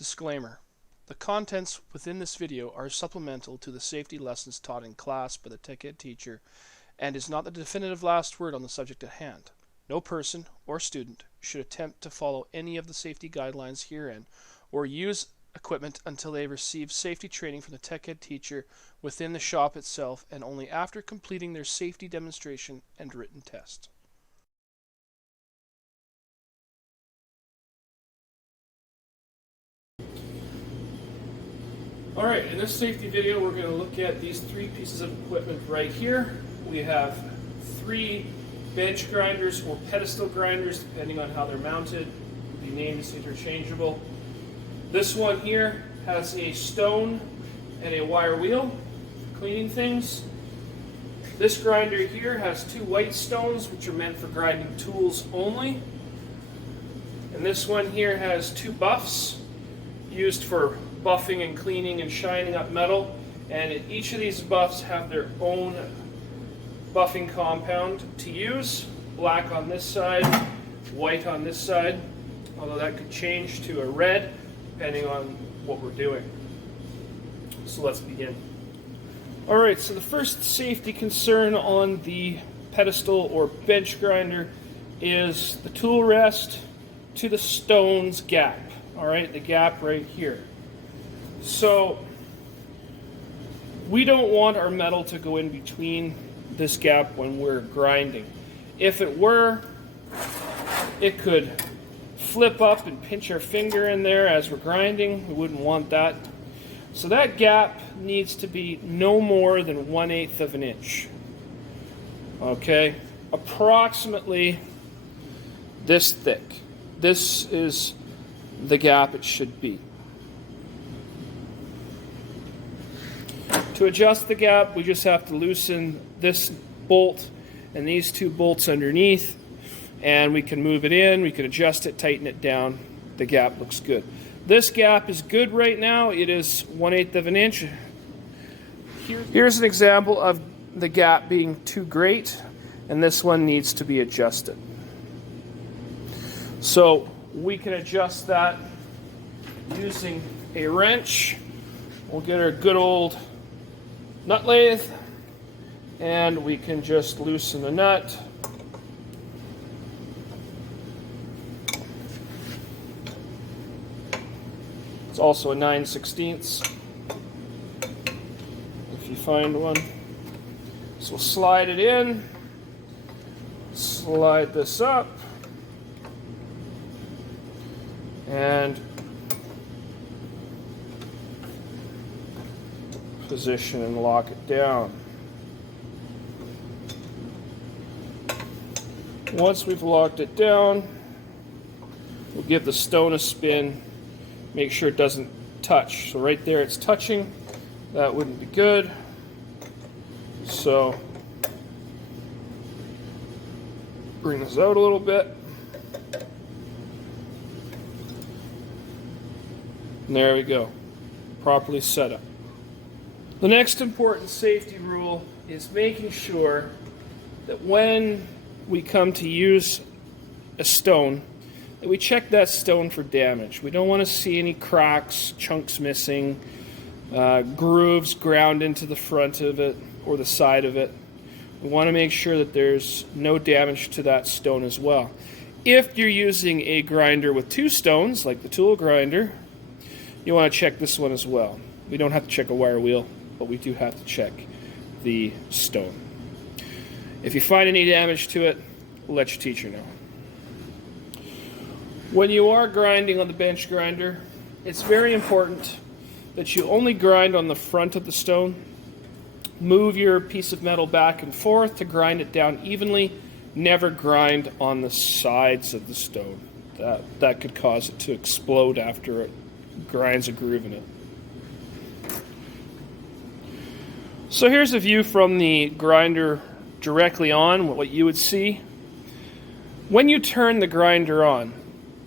Disclaimer: the contents within this video are supplemental to the safety lessons taught in class by the tech ed teacher and is not the definitive last word on the subject at hand. No person or student should attempt to follow any of the safety guidelines herein or use equipment until they receive safety training from the tech ed teacher within the shop itself and only after completing their safety demonstration and written test. Alright, in this safety video we're going to look at these three pieces of equipment right here. We have three bench grinders or pedestal grinders, depending on how they're mounted. The name is interchangeable. This one here has a stone and a wire wheel for cleaning things. This grinder here has two white stones, which are meant for grinding tools only. And this one here has two buffs used for buffing and cleaning and shining up metal, and each of these buffs have their own buffing compound to use. Black on this side, white on this side, although that could change to a red depending on what we're doing. So let's begin. Alright, so the first safety concern on the pedestal or bench grinder is the tool rest to the stone's gap. Alright, the gap right here. So we don't want our metal to go in between this gap when we're grinding. If it were, it could flip up and pinch our finger in there as we're grinding. We wouldn't want that. So that gap needs to be no more than 1/8 of an inch. Okay, approximately this thick. This is the gap it should be. To adjust the gap, we just have to loosen this bolt and these two bolts underneath, and we can move it in, we can adjust it, tighten it down. The gap looks good. This gap is good right now. It is 1/8 of an inch. Here's an example of the gap being too great, and this one needs to be adjusted. So we can adjust that using a wrench. We'll get our good old nut lathe, and we can just loosen the nut. It's also a 9/16 if you find one. So we'll slide it in, slide this up, and position and lock it down. Once we've locked it down, we'll give the stone a spin, make sure it doesn't touch. So right there it's touching, that wouldn't be good. So bring this out a little bit. And there we go, properly set up. The next important safety rule is making sure that when we come to use a stone, that we check that stone for damage. We don't want to see any cracks, chunks missing, grooves ground into the front of it or the side of it. We want to make sure that there's no damage to that stone as well. If you're using a grinder with two stones, like the tool grinder, you want to check this one as well. We don't have to check a wire wheel, but we do have to check the stone. If you find any damage to it, we'll let your teacher know. When you are grinding on the bench grinder, it's very important that you only grind on the front of the stone. Move your piece of metal back and forth to grind it down evenly. Never grind on the sides of the stone. That could cause it to explode after it grinds a groove in it. So here's a view from the grinder directly on, what you would see. When you turn the grinder on,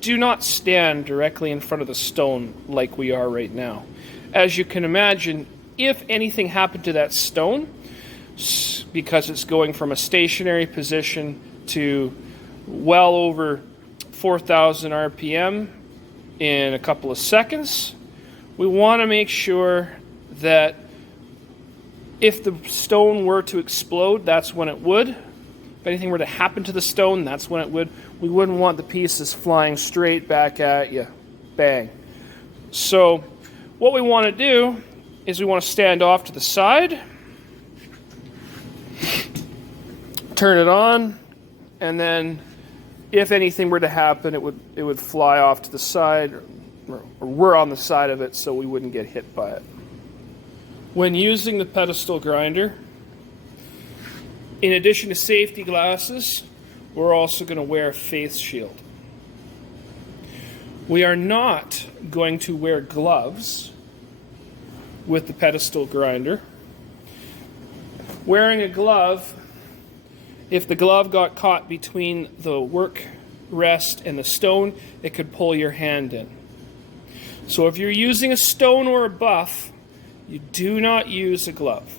do not stand directly in front of the stone like we are right now. As you can imagine, if anything happened to that stone, because it's going from a stationary position to well over 4,000 RPM, in a couple of seconds. We want to make sure that if the stone were to explode, that's when it would. If anything were to happen to the stone, that's when it would. We wouldn't want the pieces flying straight back at you. Bang. So what we want to do is we want to stand off to the side, turn it on, and then if anything were to happen, it would fly off to the side, or we're on the side of it so we wouldn't get hit by it. When using the pedestal grinder, in addition to safety glasses, we're also going to wear a face shield. We are not going to wear gloves with the pedestal grinder. Wearing a glove, if the glove got caught between the work rest and the stone, it could pull your hand in. So if you're using a stone or a buff, you do not use a glove.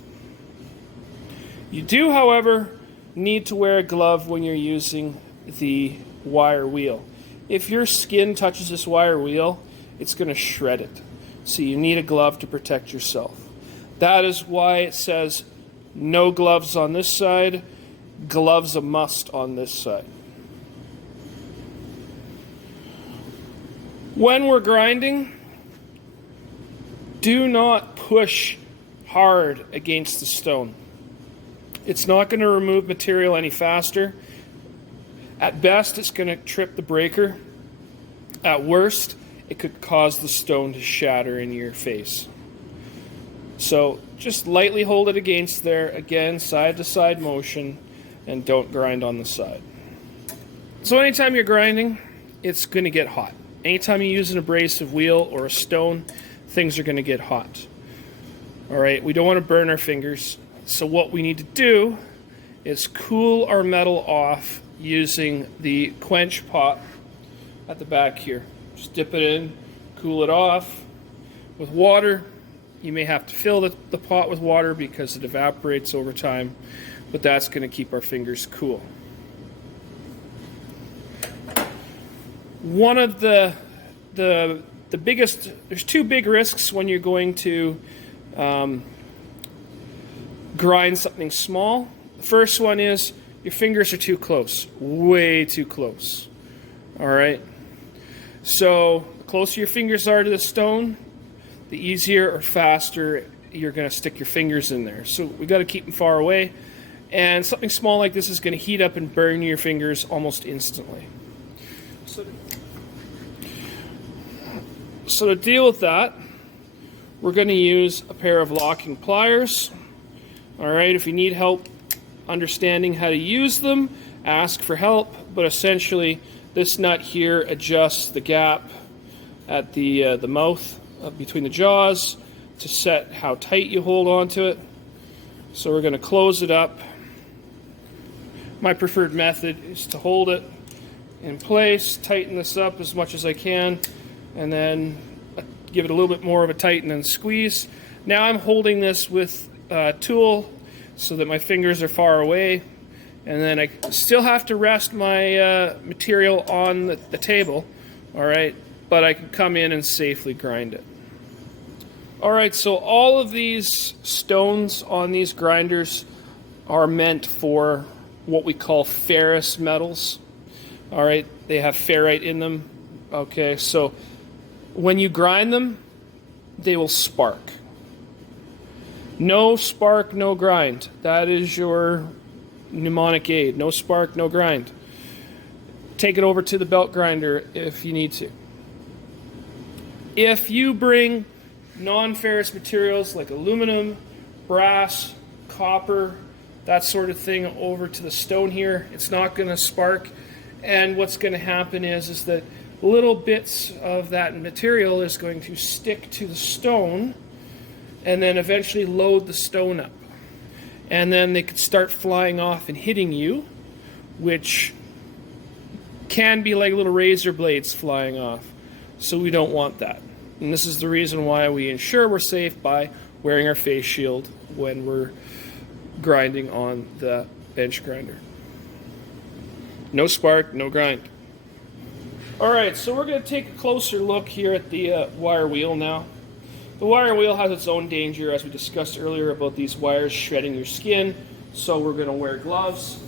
You do, however, need to wear a glove when you're using the wire wheel. If your skin touches this wire wheel, it's going to shred it. So you need a glove to protect yourself. That is why it says no gloves on this side, gloves a must on this side. When we're grinding, do not push hard against the stone. It's not going to remove material any faster. At best, it's going to trip the breaker. At worst, it could cause the stone to shatter in your face. So just lightly hold it against there. Again, side to side motion, and don't grind on the side. So anytime you're grinding, it's going to get hot. Anytime you use an abrasive wheel or a stone, things are going to get hot. All right, we don't want to burn our fingers. So what we need to do is cool our metal off using the quench pot at the back here. Just dip it in, cool it off with water. You may have to fill the pot with water because it evaporates over time, but that's going to keep our fingers cool. One of the biggest, there's two big risks when you're going to grind something small. The first one is your fingers are too close, way too close. All right. So the closer your fingers are to the stone, the easier or faster you're going to stick your fingers in there. So we've got to keep them far away. And something small like this is going to heat up and burn your fingers almost instantly. So to deal with that, we're going to use a pair of locking pliers. All right, if you need help understanding how to use them, ask for help. But essentially, this nut here adjusts the gap at the mouth between the jaws to set how tight you hold onto it. So we're going to close it up. My preferred method is to hold it in place, tighten this up as much as I can, and then give it a little bit more of a tighten and squeeze. Now I'm holding this with a tool so that my fingers are far away, and then I still have to rest my material on the table, all right, but I can come in and safely grind it. All right, so all of these stones on these grinders are meant for what we call ferrous metals. All right, they have ferrite in them. Okay, so when you grind them, they will spark. No spark, no grind. That is your mnemonic aid. No spark, no grind. Take it over to the belt grinder if you need to. If you bring non-ferrous materials like aluminum, brass, copper, that sort of thing over to the stone here, it's not going to spark. And what's going to happen is that little bits of that material is going to stick to the stone and then eventually load the stone up. And then they could start flying off and hitting you, which can be like little razor blades flying off. So we don't want that. And this is the reason why we ensure we're safe by wearing our face shield when we're grinding on the bench grinder. No spark, no grind. Alright, so we're going to take a closer look here at the wire wheel now. The wire wheel has its own danger, as we discussed earlier about these wires shredding your skin, so we're going to wear gloves.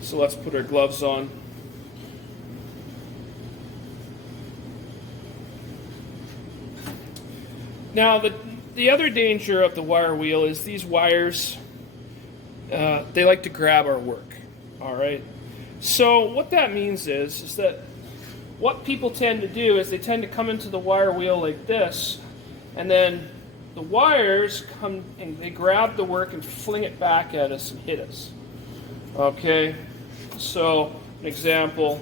So let's put our gloves on. Now the other danger of the wire wheel is these wires, they like to grab our work. Alright, so what that means is that what people tend to do is they tend to come into the wire wheel like this, and then the wires come and they grab the work and fling it back at us and hit us. Okay, so an example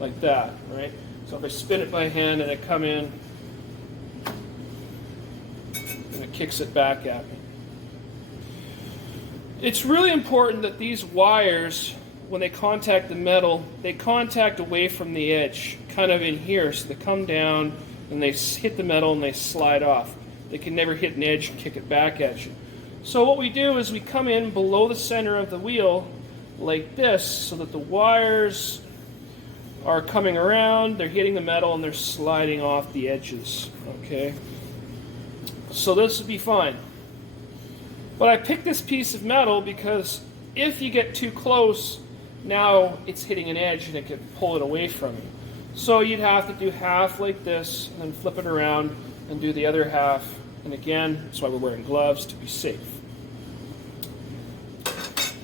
like that, right? So if I spin it by hand and I come in, and it kicks it back at me. It's really important that these wires, when they contact the metal, they contact away from the edge, kind of in here, so they come down and they hit the metal and they slide off. They can never hit an edge and kick it back at you. So what we do is we come in below the center of the wheel like this, so that the wires are coming around, they're hitting the metal and they're sliding off the edges. Okay, so this would be fine. But I picked this piece of metal because if you get too close, now it's hitting an edge and it can pull it away from you. So you'd have to do half like this and then flip it around and do the other half. And again, that's why we're wearing gloves, to be safe.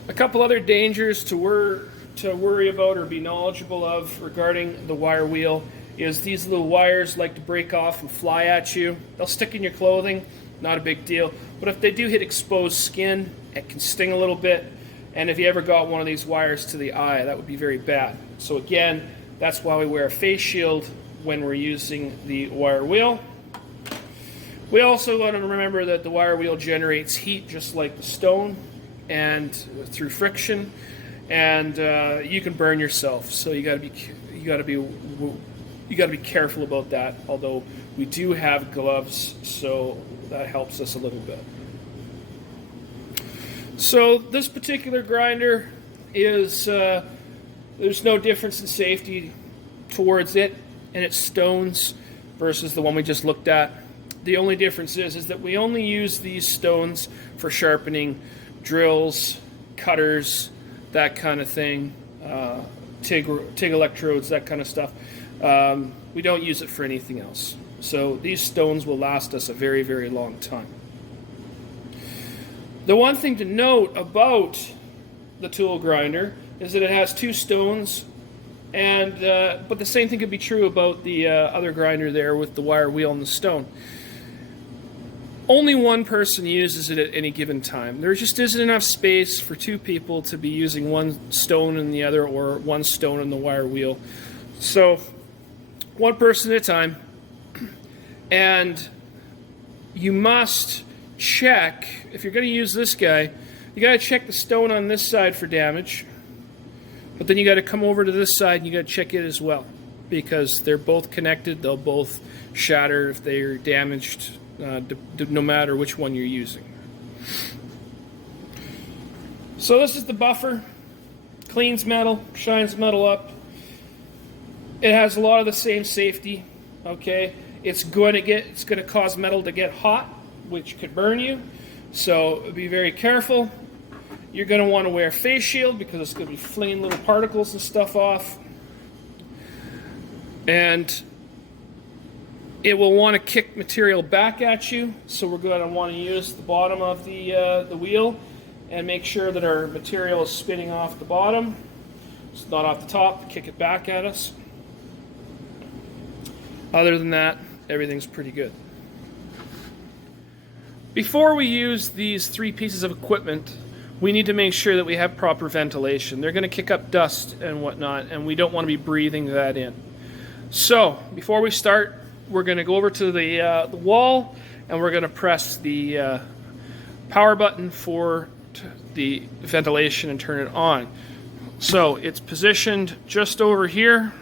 A couple other dangers to worry about or be knowledgeable of regarding the wire wheel is these little wires like to break off and fly at you. They'll stick in your clothing, not a big deal. But if they do hit exposed skin, it can sting a little bit. And if you ever got one of these wires to the eye, that would be very bad. So again, that's why we wear a face shield when we're using the wire wheel. We also want to remember that the wire wheel generates heat just like the stone, and through friction, and you can burn yourself. So you got to be careful about that. Although we do have gloves, so that helps us a little bit. So this particular grinder is, there's no difference in safety towards it and its stones versus the one we just looked at. The only difference is that we only use these stones for sharpening drills, cutters, that kind of thing, TIG electrodes, that kind of stuff. We don't use it for anything else. So these stones will last us a very, very long time. The one thing to note about the tool grinder is that it has two stones, and but the same thing could be true about the other grinder there with the wire wheel and the stone. Only one person uses it at any given time. There just isn't enough space for two people to be using one stone in the other or one stone in the wire wheel. So one person at a time, and you must check, if you're going to use this guy, you got to check the stone on this side for damage, but then you got to come over to this side and you got to check it as well, because they're both connected. They'll both shatter if they're damaged, no matter which one you're using. So this is the buffer. Cleans metal, shines metal up. It has a lot of the same safety. Okay, it's going to cause metal to get hot, which could burn you, so be very careful. You're going to want to wear a face shield because it's going to be flinging little particles and stuff off, and it will want to kick material back at you, so we're going to want to use the bottom of the wheel and make sure that our material is spinning off the bottom. It's not off the top to kick it back at us. Other than that, everything's pretty good. Before we use these three pieces of equipment, we need to make sure that we have proper ventilation. They're going to kick up dust and whatnot, and we don't want to be breathing that in. So, before we start, we're going to go over to the wall, and we're going to press the power button for the ventilation and turn it on. So, it's positioned just over here,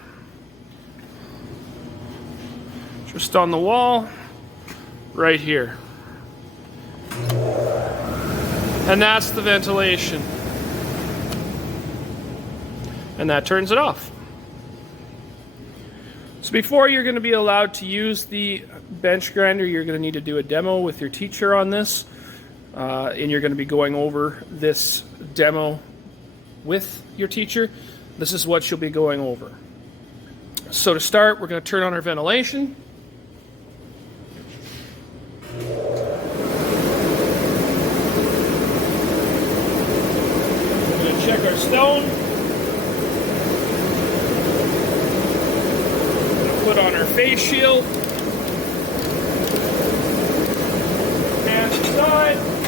just on the wall, right here. And that's the ventilation. And that turns it off. So before you're going to be allowed to use the bench grinder, you're going to need to do a demo with your teacher on this. And you're going to be going over this demo with your teacher. This is what you'll be going over. So to start, we're going to turn on our ventilation. We're going to check our stone. We're going to put on our face shield. Hands aside.